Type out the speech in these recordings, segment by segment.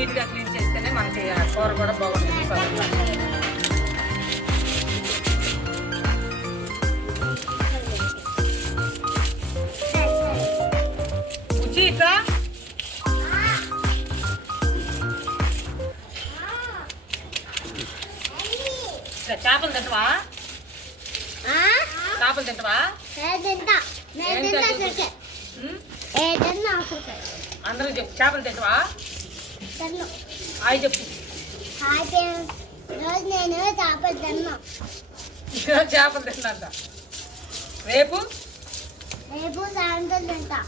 నీట్గా క్లీన్ చేస్తేనే మనకి ఆ కూర కూడా బాగుంటుంది పదంగా. బుజ్జి ఇట్రా ఇట్లా చేపలు తింటవా చేపలు తింటవా ఉం? అందరూ చెప్పు చేపలు తింటవా అవి చెప్పు. నేను చేపలు తిన్నా చేపలు తిన్నంత రేపు? రేపు సాయంత్రం తింటా.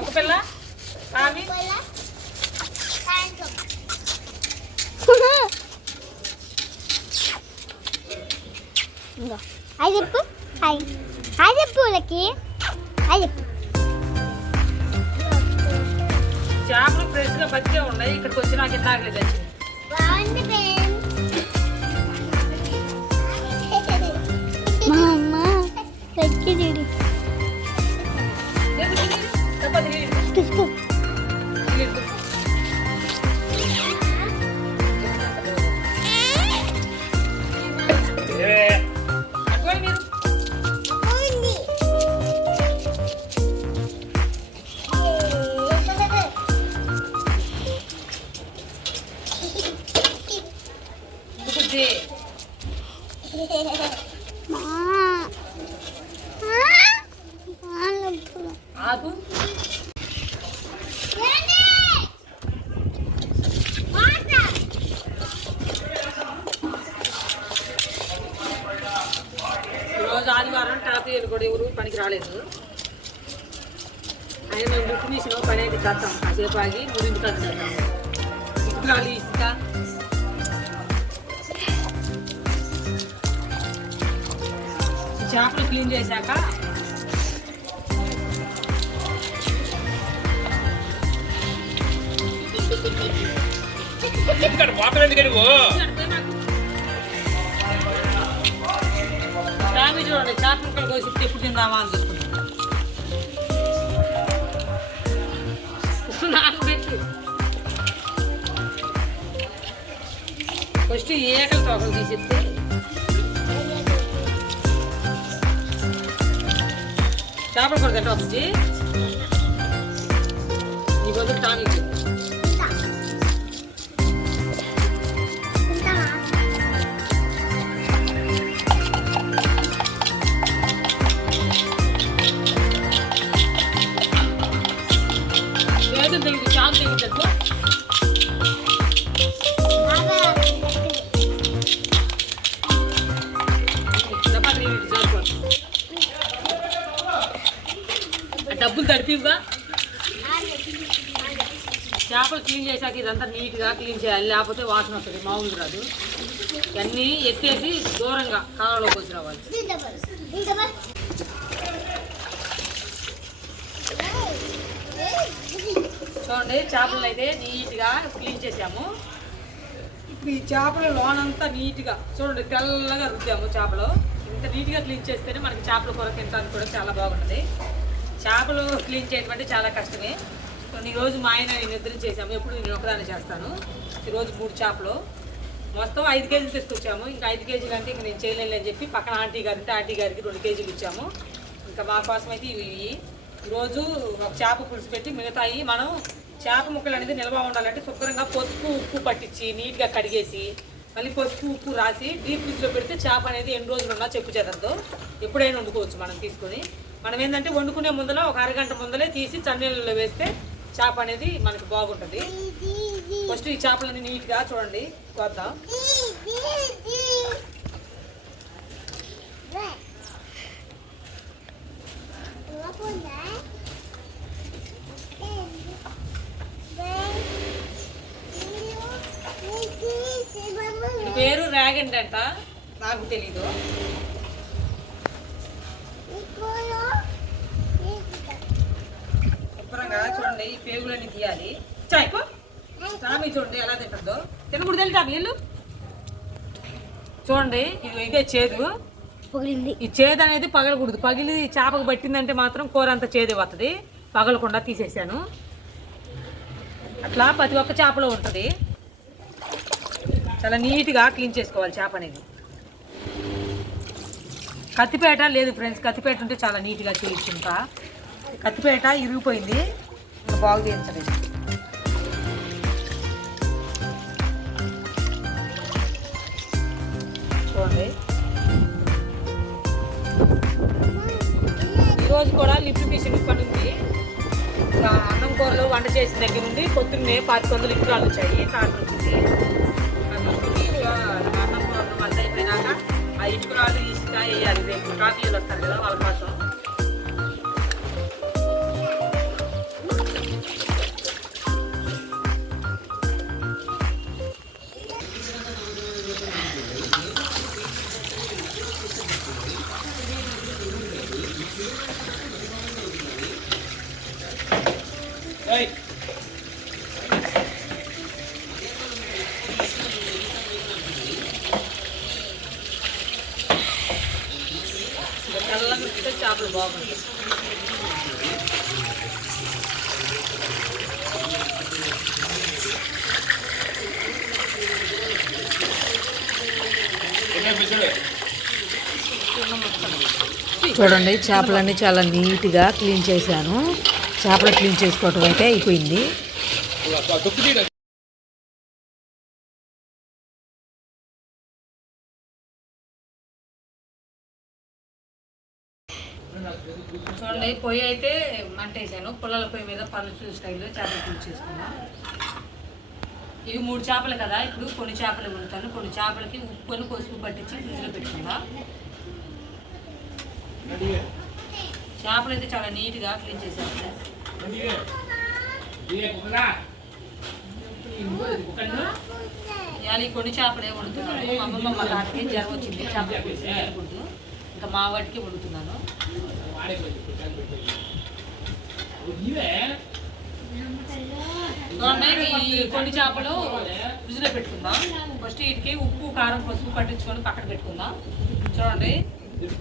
ఒక పిల్ల? ఆమె? సాయంత్రం. హాయ్ చెప్పు. హాయ్. హాయ్ చెప్పు వాళ్ళకి. హాయ్ చెప్పు. చేపలు ఫ్రెష్గా పచ్చిగా ఉన్నాయి. ఇక్కడికి వచ్చి నాకు ఇందాకలేదు వచ్చింది పని అయితే చేస్తాం కాసేపు ఆగి మురింది కాదు చేద్దాం ఇటుకాలు ఇసుక. ఈ చేపలు క్లీన్ చేశాక ఎందుకంటే వాటర్ ఫ్యామిలీ చూడండి చేప ముక్కలు కోసి ఎప్పుడు తిందామా అని ఫస్ట్ ఏకలు తోకలు తీసేస్తే చేపలు కూడా తింటా బుజ్జి నీ బదులు టానిక్ ఇదంతా నీట్గా క్లీన్ చేయాలి. లేకపోతే వాసన వస్తుంది. మామూలు రాదు. ఇవన్నీ ఎత్తేసి దూరంగా కాలంలోకి వచ్చి రావాలి. చూడండి చేపలను అయితే నీట్గా క్లీన్ చేసాము. ఇప్పుడు ఈ చేపల లోనంతా నీట్గా చూడండి తెల్లగా రుద్దాము చేపలు. ఇంత నీట్గా క్లీన్ చేస్తేనే మనకి చేపల కూర తినడానికి కూడా చాలా బాగుంటుంది. చేపలు క్లీన్ చేయడం అంటే చాలా కష్టమే. ఈ రోజు మా ఆయన నేను ఇద్దరు చేసాము ఎప్పుడు నేను ఒకదాన్ని చేస్తాను. ఈరోజు మూడు చేపలు. మొత్తం ఐదు కేజీలు తీసుకొచ్చాము. ఇంకా ఐదు కేజీలు అంటే ఇంక నేను చేయలేను అని చెప్పి పక్కన ఆంటీ గారు ఉంటే ఆంటీ గారికి రెండు కేజీలు ఇచ్చాము. ఇంకా మా కోసం అయితే ఇవి. ఇవి. ఈరోజు ఒక చేప పులుసు పెట్టి మిగతాయి మనం చేప ముక్కలు అనేది నిల్వ ఉండాలంటే శుభ్రంగా పసుపు ఉప్పు పట్టించి నీట్గా కడిగేసి మళ్ళీ పసుపు ఉప్పు రాసి డీప్ ఫ్రిడ్జ్లో పెడితే చేప అనేది ఎన్ని రోజులు ఉన్నా చెప్పు చేదద్దు ఎప్పుడైనా వండుకోవచ్చు మనం తీసుకొని. మనం ఏంటంటే వండుకునే ముందర ఒక అరగంట ముందలే తీసి చన్నీళ్ళలో వేస్తే చేప అనేది మనకి బాగుంటుంది. ఫస్ట్ ఈ చేపలన్నీ నీట్గా చూడండి కొద్దాం. పేరు ర్యాగెండ్ అంట. నాకు తెలీదు. తీయాలి చాయ్కో టామీ చూడండి ఎలా తింటుందో. తినకూడదు వెళ్ళి టామీ వెళ్ళు. చూడండి ఇది ఇదే చేదు. పొగిలింది. ఈ చేదు అనేది పగలకూడదు. పగిలి చేపకు పట్టిందంటే మాత్రం కూర అంతా చేదు వస్తుంది పగలకుండా తీసేసాను. అట్లా ప్రతి ఒక్క చేపలో ఉంటుంది. చాలా నీట్గా క్లీన్ చేసుకోవాలి చేప అనేది. కత్తిపేట లేదు ఫ్రెండ్స్. కత్తిపేట ఉంటే చాలా నీట్గా చేయొచ్చు ఇంకా కత్తిపేట ఇరిగిపోయింది. ఇంకా బాగు చేయించలేదు చూడండి. ఈరోజు కూడా లిఫ్ట్ మిషన్ పని ఉంది ఇంకా అన్నం కూరలు వంట చేసిన దగ్గర నుండి పొద్దున్నే పాతి వందలు లిఫ్ట్ వచ్చాయి. కార్డు వచ్చింది అన్నం కూరలు వంట అయిపోయినాక ఆ ఇటుకరాలు ఇసుక వేయాలి. రేపు కాఫీలు వస్తారు కదా వాళ్ళ కోసం. చూడండి చేపలన్నీ చాలా నీట్గా క్లీన్ చేశాను. చేపలు క్లీన్ చేసుకోవటం అయితే అయిపోయింది. చూడండి పొయ్యి అయితే మంట వేసాను పుల్లల పొయ్యి మీద పళ్ళు స్టైల్లో చేపలు క్లీన్ చేసుకున్నాం. ఇవి మూడు చేపలు కదా ఇప్పుడు కొన్ని చేపలు వండుతాను కొన్ని చేపలకి ఉప్పుని పసుపు పట్టించి ఫ్రిడ్జ్లో పెట్టుకుందాం. చేపలు అయితే చాలా నీట్గా క్లీన్ ఫ్రెండ్స్. ఇవాళ కొన్ని చేపలే వండుతున్నాను. అమ్మమ్మ మా తాతకి జ్వరం వచ్చింది? చేపల పులుసు ఇంకా మా వాటికి వండుతున్నాను. కొన్ని చేపలు ఫ్రిడ్జ్లో పెట్టుకుందాం. ఫస్ట్ వీటికి ఉప్పు కారం పసుపు పట్టించుకొని పక్కన పెట్టుకుందాం. చూడండి.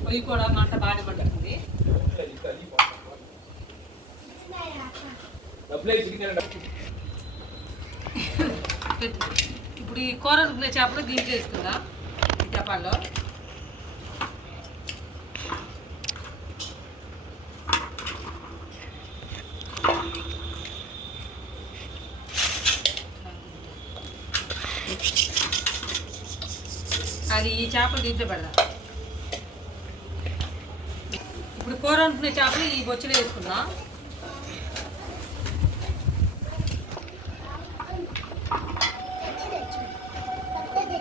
పొయ్యి కూడా మంట బాగా పడుతుంది. ఇప్పుడు ఈ కూర రుబ్బిన చేపలు దీంట్లో వేసుకుందాం ఈ చేపల్లో. అది ఈ చేపలు దీంట్లో పెడదాం ఇప్పుడు కూర వండుకునే చేపలు ఈ బొచ్చులో వేసుకుందాం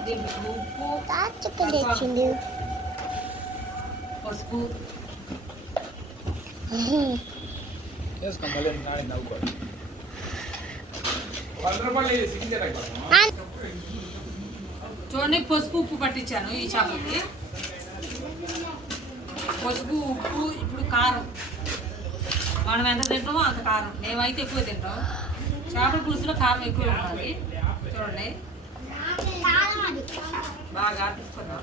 దీంట్లో ఉప్పు చికెన్ తెచ్చిండు పసుపు చూడండి పసుపు ఉప్పు పట్టించాను ఈ చేపలకి. పసుపు ఉప్పు ఇప్పుడు కారం. మనం ఎంత తింటామో అంత కారం. మేమైతే ఎక్కువ తింటాం. చేపల పులుసులో కారం ఎక్కువ ఉండాలి. చూడండి. బాగా తీసుకుందాం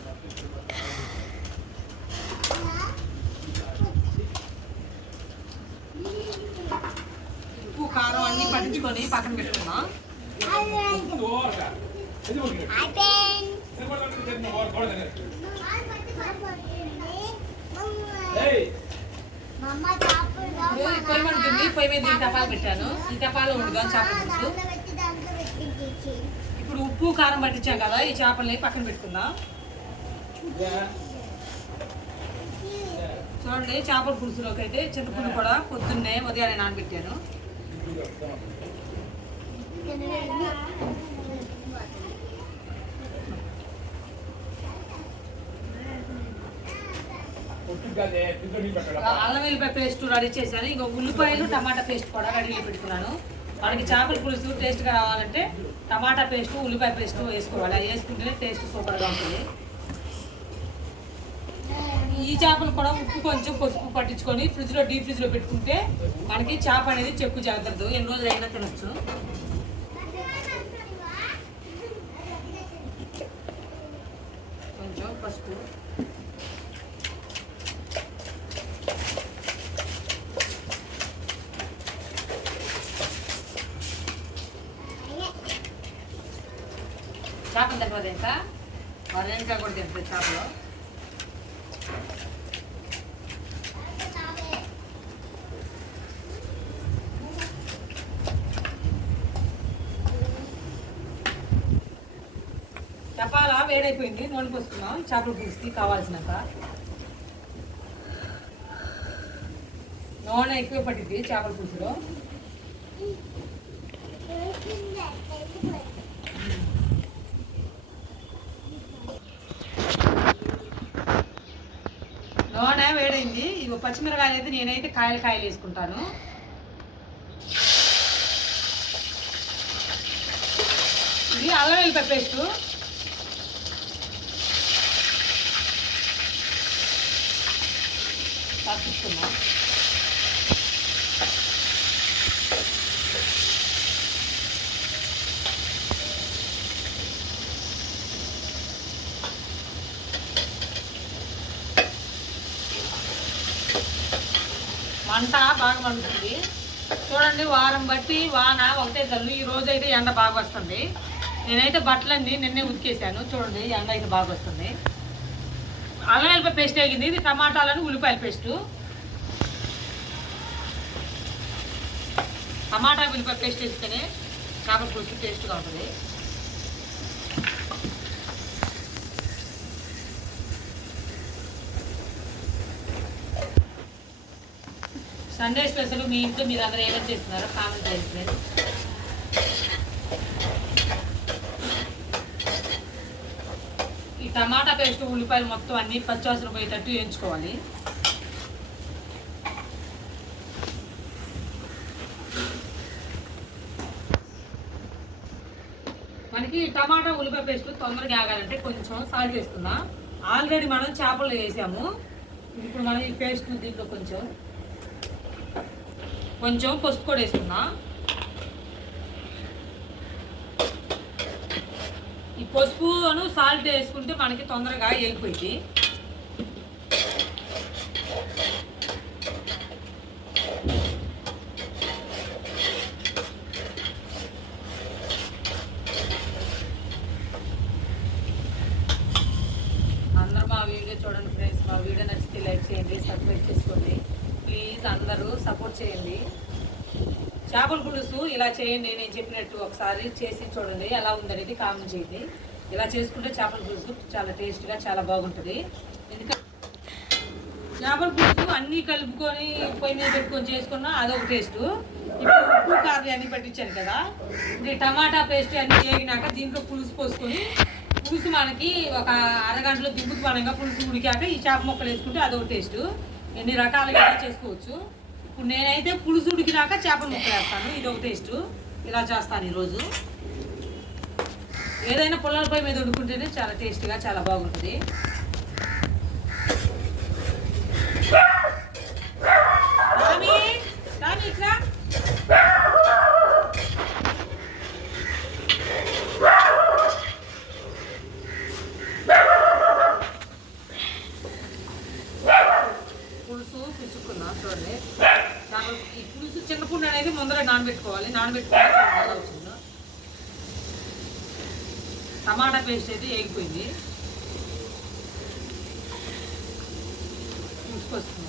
ఉప్పు కారం అన్ని పట్టించుకొని పక్కన పెట్టుకుందాం. పొయ్యి మండుతుంది పొయ్యి మీద ఈ టపాలు పెట్టాను. ఈ చేపల పులుసు ఇప్పుడు ఉప్పు కారం పట్టించాం కదా ఈ చేపల్ని పక్కన పెట్టుకుందాం. చూడండి చేపల పులుసులోకి అయితే చింతపండు కూడా పొద్దున్నే ఉదయాన్నే నానబెట్టాను. అల్లం వెల్లిపాయ పేస్ట్ రెడీ చేశాను. ఇంకో ఉల్లిపాయలు టమాటా పేస్ట్ కూడా రెడీ పెట్టుకున్నాను. మనకి చేపల పులుసు టేస్ట్గా రావాలంటే టమాటా పేస్ట్ ఉల్లిపాయ పేస్ట్ వేసుకోవాలి. అది వేసుకుంటేనే టేస్ట్ సూపర్గా ఉంటుంది. ఈ చేపలు కూడా ఉప్పు కొంచెం పసుపు పట్టించుకొని ఫ్రిడ్జ్లో డీప్ ఫ్రిడ్జ్లో పెట్టుకుంటే మనకి చేప అనేది చెక్కు జాగ్రత్త ఎన్ని రోజులు అయినా తినొచ్చు. చేపలు తింటుంది ఇంకా వరేంకా కూడా తింటుంది చేపలు. చపాలా వేడైపోయింది నూనె పోసుకున్నాం చేపల పులుసుకి కావాల్సినంత. నూనె ఎక్కువ పట్టింది చేపల పులుసులో నూనె వేడైంది? ఇవి పచ్చిమిరకాయలు అయితే నేనైతే కాయలు కాయలు వేసుకుంటాను. ఇది అల్లం వెల్లిపాయ పేస్టు మంట బాగా మండుతుంది చూడండి వారం బట్టి వాన ఒకటే జల్లు. ఈ రోజు అయితే ఎండ బాగా వస్తుంది. నేనైతే బట్టలన్నీ నిన్నే ఉతికేసాను చూడండి ఎండ అయితే బాగా వస్తుంది. అల్లం వెల్లిపాయ పేస్ట్ వేగింది. ఇది టమాటాలను ఉల్లిపాయల పేస్టు. టమాటా ఉల్లిపాయ పేస్ట్ వేస్తేనే చేపల పులుసు టేస్ట్గా ఉంటుంది. సండే స్పెషల్ మీ ఇంట్లో మీరు అందరూ ఏమైనా చేస్తున్నారో కామెంట్ చేయండి ఈ టమాటా పేస్ట్ ఉల్లిపాయలు మొత్తం అన్ని పచ్చివాసన పోయేటట్టు వేయించుకోవాలి. మనకి టమాటా ఉల్లిపాయ పేస్ట్ తొందరగా ఆగాలంటే కొంచెం సాల్ట్ వేస్తున్నా ఆల్రెడీ మనం చేపలు వేసాము. ఇప్పుడు మనం ఈ పేస్ట్ దీంట్లో కొంచెం కొంచెం పసుపు కూడా వేసుకున్నా. ఈ పసుపును సాల్ట్ వేసుకుంటే మనకి తొందరగా వెళ్ళిపోయింది అందరూ మా వీడియో చూడండి ఫ్రెండ్స్ మా వీడియో నచ్చితే లైక్ చేయండి సబ్స్క్రైబ్ చేసుకోండి ప్లీజ్ అందరూ సపోర్ట్ చేయండి చేపల పులుసు ఇలా చేయండి నేను చెప్పినట్టు ఒకసారి చేసి చూడండి ఎలా ఉందనేది కామెంట్ చేయండి. ఇలా చేసుకుంటే చేపల పులుసు చాలా టేస్ట్గా చాలా బాగుంటుంది. ఎందుకంటే చేపల పులుసు అన్నీ కలుపుకొని పొయ్యి మీద పెట్టుకొని చేసుకున్నా అదొక టేస్ట్. ఇప్పుడు ఉప్పు కారం అన్నీ పట్టించాను కదా ఇది టమాటా పేస్ట్ అన్నీ వేగినాక దీంట్లో పులుసు పోసుకొని పులుసు మనకి ఒక అరగంటలో దింపుకు పడంగా పులుసు ఉడికాక ఈ చేప ముక్కలు వేసుకుంటే అదొక టేస్ట్. ఎన్ని రకాలుగా చేసుకోవచ్చు. ఇప్పుడు నేనైతే పులుసు ఉడికినాక చేపల ముక్క వేస్తాను. ఇది ఒక టేస్ట్. ఇలా చేస్తాను ఈరోజు. ఏదైనా పుల్లల పొయ్యి మీద ఉడుకుంటేనే చాలా టేస్ట్గా చాలా బాగుంటుంది. కానీ రామి ఇట్లా పులుసు పిచ్చుకున్నా చూడండి చాలా ఈ పులుసు చిన్న పుండు అనేది ముందర నానబెట్టుకోవాలి. నానబెట్టుకోవాలి టమాటా పేస్ట్ అయితే ఏగిపోయింది. పులుసుకొస్తుంది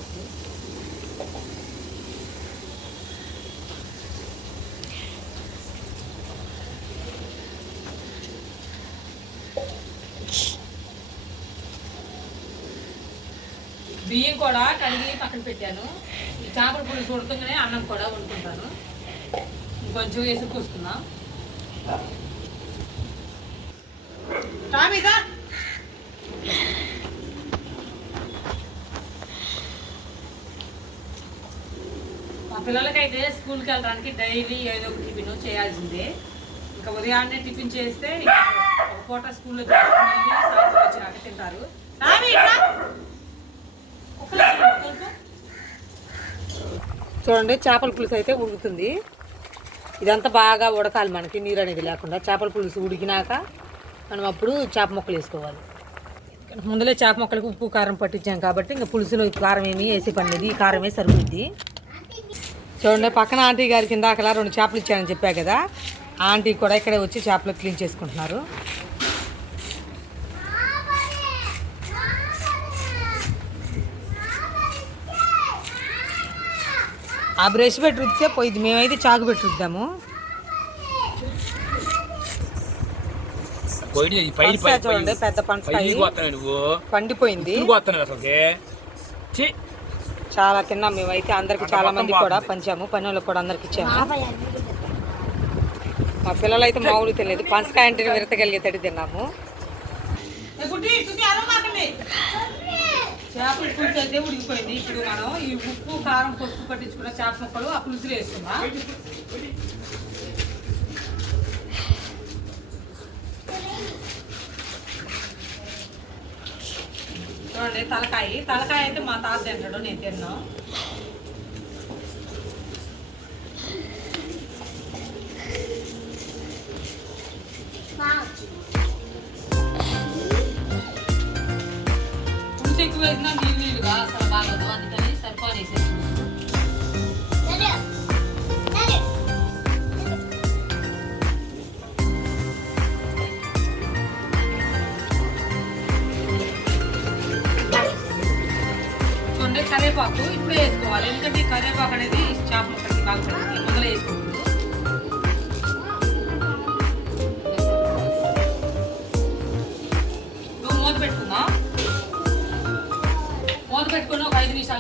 బియ్యం కూడా కడిగి పక్కన పెట్టాను. ఈ చేపల పులుసు ఉడకగానే అన్నం కూడా వండుకుంటాను. ఇంకొంచెం వేసి పోసుకుందాం. టామీదా మా పిల్లలకైతే స్కూల్కి వెళ్ళడానికి డైలీ ఏదో ఒక టిఫిన్ చేయాల్సిందే. ఇంకా ఉదయాన్నే టిఫిన్ చేస్తే ఒక పూట స్కూల్లో సాయంత్రం వచ్చినాక తింటారు. చూడండి చేపల పులుసు అయితే ఉడుకుతుంది. ఇదంతా బాగా ఉడకాలి మనకి నీరు అనేది లేకుండా. చేపల పులుసు ఉడికినాక మనం అప్పుడు చేప మొక్కలు వేసుకోవాలి. ముందులే చేప మొక్కలకు ఉప్పు కారం పట్టించాం కాబట్టి ఇంకా పులుసులో కారం ఏమి వేసే పని లేదు. ఈ కారమే సరిపోద్ది. చూడండి పక్కన ఆంటీ గారి కింద అక్కడ రెండు చేపలు ఇచ్చానని చెప్పా కదా. ఆంటీ కూడా ఇక్కడే వచ్చి చేపలు క్లీన్ చేసుకుంటున్నారు. ఆ బ్రష్ పెట్టి రుద్దితే పోయింది మేమైతే చాకు పెట్టి రుద్దాము చూడండి పెద్ద పండిపోయింది. చాలా తిన్నాం మేమైతే అందరికి చాలా మంది కూడా పంచాము పని వాళ్ళకి కూడా అందరికి ఇచ్చాము. మా పిల్లలు అయితే మామిడి తెలియదు పనసకాయ అంటే విరతగలిగేటట్టు తిన్నాము. చేపల పులుసు అయితే ఉడికిపోయింది ఇప్పుడు మనం. ఈ ఉప్పు కారం పసుపు పట్టించుకున్న చేప ముక్కలు ఆ పులుసులో వేసుకుందాం. చూడండి తలకాయ. తలకాయ అయితే మా తాత తింటాడు నేను తిన్నాను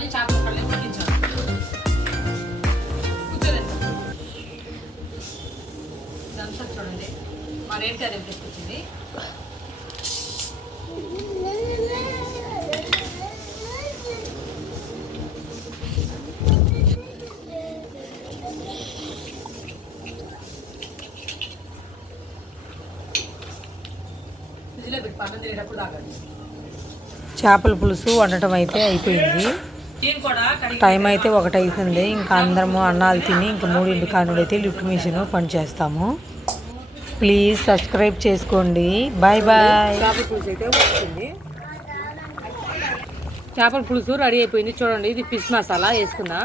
ఒక ఐదు నిమిషాలు ఉడికించాలి కూర్చోదండి ఇదంతా చూడండి. మా రేట్ అది తీసుకొచ్చింది? ఫ్రిడ్జ్లో తినేటప్పుడు చేపల పులుసు వండటం అయితే అయిపోయింది. టైం అయితే ఒకటైతుంది. ఇంకా అందరము అన్నాలు తిని ఇంకా మూడింటి కానుడు అయితే లిఫ్ట్ మిషన్ పనిచేస్తాము ప్లీజ్ సబ్స్క్రైబ్ చేసుకోండి. Bye bye. చేపల పులుసు అయితే వచ్చింది. చేపల పులుసు రెడీ అయిపోయింది. చూడండి ఇది ఫిష్ మసాలా వేసుకున్నా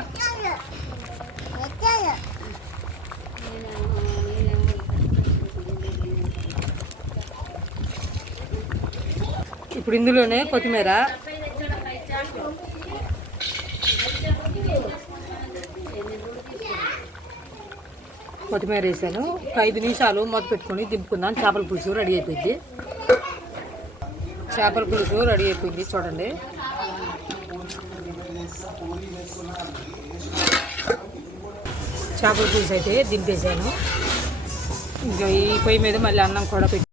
ఇప్పుడు ఇందులోనే కొత్తిమీర కొత్తిమీర వేసాను. ఒక ఐదు నిమిషాలు మూత పెట్టుకొని దింపుకుందాం. చేపల పులుసు రెడీ అయిపోయింది. చేపల పులుసు రెడీ అయిపోయింది చూడండి. చేపల పులుసు అయితే దింపేసాను ఇంకా ఈ పొయ్యి మీద మళ్ళీ అన్నం కూడా పెట్టి